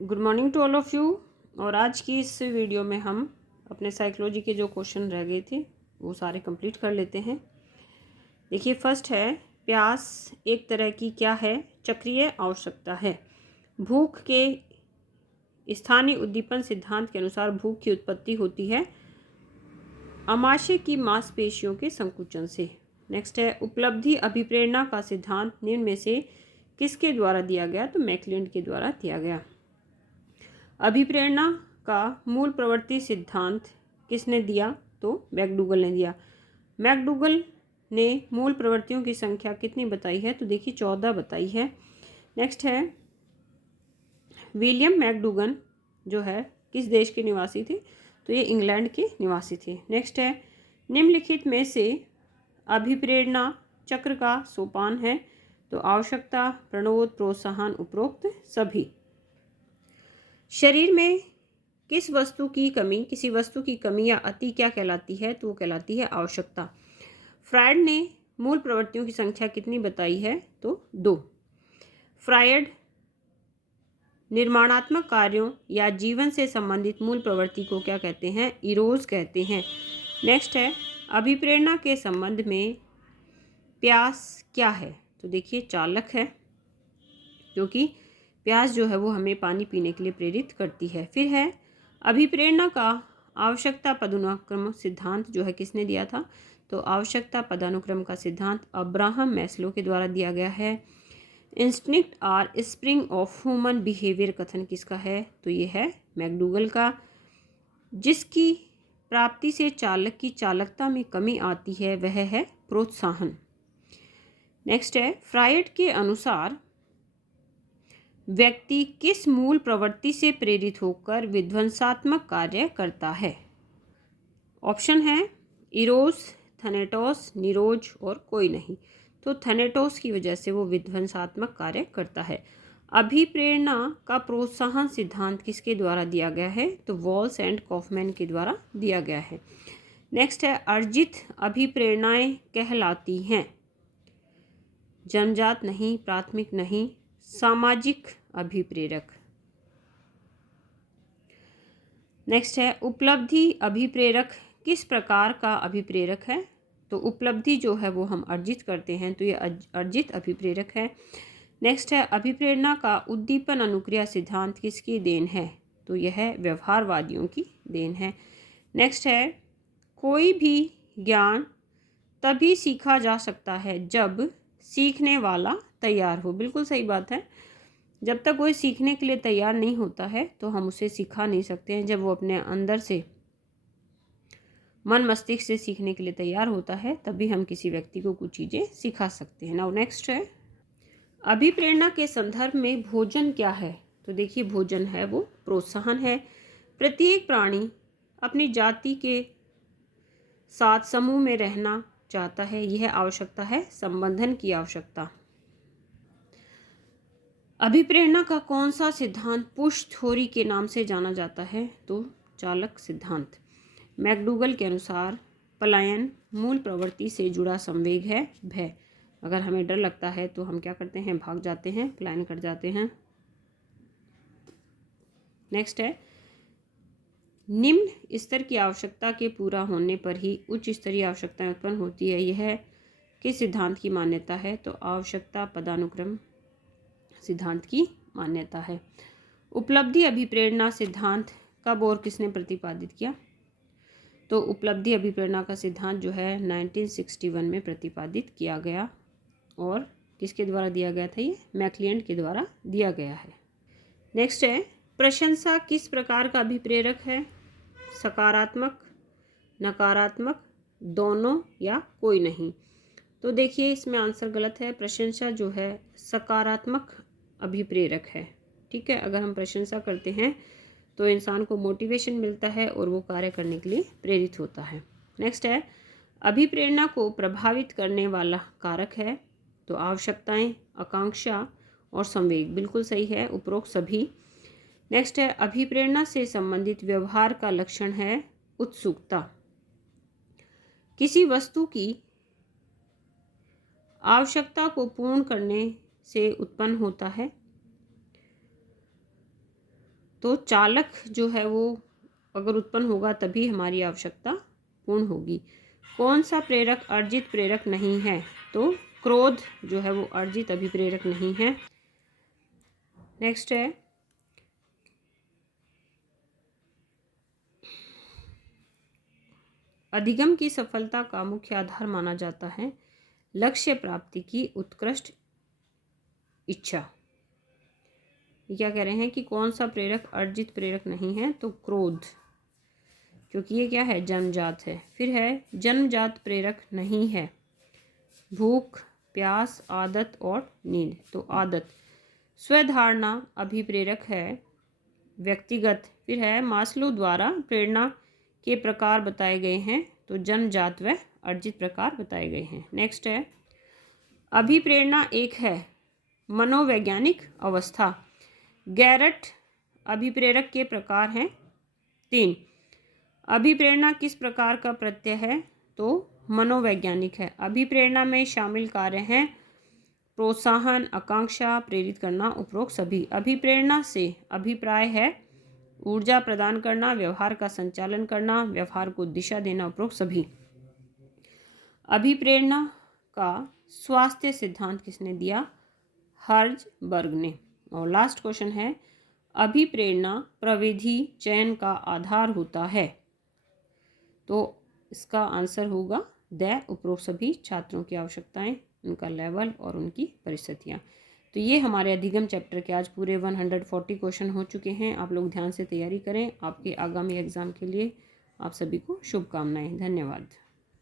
Good morning to all of you. और आज की इस वीडियो में हम अपने साइकोलॉजी के जो क्वेश्चन रह गए थे वो सारे कंप्लीट कर लेते हैं। देखिए, फर्स्ट है, प्यास एक तरह की क्या है? चक्रीय आवश्यकता है। भूख के स्थानीय उद्दीपन सिद्धांत के अनुसार भूख की उत्पत्ति होती है आमाशय की मांसपेशियों के संकुचन से। नेक्स्ट है, उपलब्धि अभिप्रेरणा का सिद्धांत निम्न में से किसके द्वारा दिया गया? तो मैकक्लेलैंड के द्वारा दिया गया। अभिप्रेरणा का मूल प्रवृत्ति सिद्धांत किसने दिया? तो मैकडूगल ने दिया। मैकडूगल ने मूल प्रवृत्तियों की संख्या कितनी बताई है? तो देखिए 14 बताई है। नेक्स्ट है, विलियम मैकडूगल जो है किस देश के निवासी थे? तो ये इंग्लैंड के निवासी थे। नेक्स्ट है, निम्नलिखित में से अभिप्रेरणा चक्र का सोपान है? तो आवश्यकता, प्रणोद, प्रोत्साहन, उपरोक्त सभी। शरीर में किसी वस्तु की कमी या अति क्या कहलाती है? तो वो कहलाती है आवश्यकता। फ्रायड ने मूल प्रवृत्तियों की संख्या कितनी बताई है? तो 2। फ्रायड निर्माणात्मक कार्यों या जीवन से संबंधित मूल प्रवृत्ति को क्या कहते हैं? इरोज कहते हैं। नेक्स्ट है, अभिप्रेरणा के संबंध में प्यास क्या है? तो देखिए चालक है, क्योंकि प्यास जो है वो हमें पानी पीने के लिए प्रेरित करती है। फिर है, अभिप्रेरणा का आवश्यकता पदानुक्रम सिद्धांत जो है किसने दिया था? तो आवश्यकता पदानुक्रम का सिद्धांत अब्राहम मैस्लो के द्वारा दिया गया है। Instinct are spring of human behaviour कथन किसका है? तो ये है मैकडूगल का। जिसकी प्राप्ति से चालक की चालकता में कमी आती है वह है प्रोत्साहन। नेक्स्ट है, फ्रायड के अनुसार व्यक्ति किस मूल प्रवृत्ति से प्रेरित होकर विध्वंसात्मक कार्य करता है? ऑप्शन है इरोस, थैनेटोस, निरोज और कोई नहीं। तो थैनेटोस की वजह से वो विध्वंसात्मक कार्य करता है। अभिप्रेरणा का प्रोत्साहन सिद्धांत किसके द्वारा दिया गया है? तो वॉल्स एंड कॉफमैन के द्वारा दिया गया है। नेक्स्ट है, अर्जित अभिप्रेरणाएं कहलाती हैं? जन्मजात नहीं, प्राथमिक नहीं, सामाजिक अभिप्रेरक। नेक्स्ट है, उपलब्धि अभिप्रेरक किस प्रकार का अभिप्रेरक है? तो उपलब्धि जो है वो हम अर्जित करते हैं, तो ये अर्जित अभिप्रेरक है। नेक्स्ट है, अभिप्रेरणा का उद्दीपन अनुक्रिया सिद्धांत किसकी देन है? तो यह व्यवहारवादियों की देन है। नेक्स्ट है, कोई भी ज्ञान तभी सीखा जा सकता है जब सीखने वाला तैयार हो। बिल्कुल सही बात है। जब तक कोई सीखने के लिए तैयार नहीं होता है तो हम उसे सिखा नहीं सकते हैं। जब वो अपने अंदर से मन मस्तिष्क से सीखने के लिए तैयार होता है तभी हम किसी व्यक्ति को कुछ चीज़ें सिखा सकते हैं। नाउ नेक्स्ट है, अभिप्रेरणा के संदर्भ में भोजन क्या है? तो देखिए, भोजन है वो प्रोत्साहन है। प्रत्येक प्राणी अपनी जाति के साथ समूह में रहना चाहता है, यह आवश्यकता है संबंधन की आवश्यकता। अभिप्रेरणा का कौन सा सिद्धांत पुश थ्योरी के नाम से जाना जाता है? तो चालक सिद्धांत। मैकडूगल के अनुसार पलायन मूल प्रवृत्ति से जुड़ा संवेग है, भय। अगर हमें डर लगता है तो हम क्या करते हैं? भाग जाते हैं, पलायन कर जाते हैं। नेक्स्ट है, निम्न स्तर की आवश्यकता के पूरा होने पर ही उच्च स्तरीय आवश्यकताएं उत्पन्न होती है, यह किस सिद्धांत की मान्यता है? तो आवश्यकता पदानुक्रम सिद्धांत की मान्यता है। उपलब्धि अभिप्रेरणा सिद्धांत कब और किसने प्रतिपादित किया? तो उपलब्धि अभिप्रेरणा का सिद्धांत जो है 1961 में प्रतिपादित किया गया। और किसके द्वारा दिया गया था? ये मैकक्लेलैंड के द्वारा दिया गया है। नेक्स्ट है, प्रशंसा किस प्रकार का अभिप्रेरक है? सकारात्मक, नकारात्मक, दोनों या कोई नहीं? तो देखिए, इसमें आंसर गलत है। प्रशंसा जो है सकारात्मक अभिप्रेरक है। ठीक है, अगर हम प्रशंसा करते हैं तो इंसान को मोटिवेशन मिलता है और वो कार्य करने के लिए प्रेरित होता है। नेक्स्ट है, अभिप्रेरणा को प्रभावित करने वाला कारक है? तो आवश्यकताएं, आकांक्षा और संवेग। बिल्कुल सही है, उपरोक्त सभी। नेक्स्ट है, अभिप्रेरणा से संबंधित व्यवहार का लक्षण है उत्सुकता। किसी वस्तु की आवश्यकता को पूर्ण करने से उत्पन्न होता है। तो चालक जो है वो अगर उत्पन्न होगा तभी हमारी आवश्यकता पूर्ण होगी। कौन सा प्रेरक अर्जित प्रेरक नहीं है? तो क्रोध जो है वो अर्जित अभिप्रेरक नहीं है। नेक्स्ट है, अधिगम की सफलता का मुख्य आधार माना जाता है लक्ष्य प्राप्ति की उत्कृष्ट इच्छा। ये क्या कह रहे हैं कि कौन सा प्रेरक अर्जित प्रेरक नहीं है? तो क्रोध, क्योंकि ये क्या है? जन्मजात है। फिर है जन्मजात प्रेरक नहीं है भूख, प्यास, आदत और नींद। तो आदत। स्वधारणा अभिप्रेरक है व्यक्तिगत। फिर है मास्लो द्वारा प्रेरणा के प्रकार बताए गए हैं, तो जन्मजात व अर्जित प्रकार बताए गए हैं। नेक्स्ट है, अभिप्रेरणा एक है मनोवैज्ञानिक अवस्था। गैरट अभिप्रेरक के प्रकार हैं 3। अभिप्रेरणा किस प्रकार का प्रत्यय है? तो मनोवैज्ञानिक है। अभिप्रेरणा में शामिल कार्य हैं प्रोत्साहन, आकांक्षा, प्रेरित करना, उपरोक्त सभी। अभिप्रेरणा से अभिप्राय है ऊर्जा प्रदान करना, व्यवहार का संचालन करना, व्यवहार को दिशा देना, उपरोक्त सभी। अभिप्रेरणा का स्वास्थ्य सिद्धांत किसने दिया? हर्जबर्ग ने। और लास्ट क्वेश्चन है, अभिप्रेरणा प्रविधि चयन का आधार होता है, तो इसका आंसर होगा द उपरोक्त सभी। छात्रों की आवश्यकताएं, उनका लेवल और उनकी परिस्थितियां। तो ये हमारे अधिगम चैप्टर के आज पूरे 140 क्वेश्चन हो चुके हैं। आप लोग ध्यान से तैयारी करें आपके आगामी एग्जाम के लिए। आप सभी को शुभकामनाएं। धन्यवाद।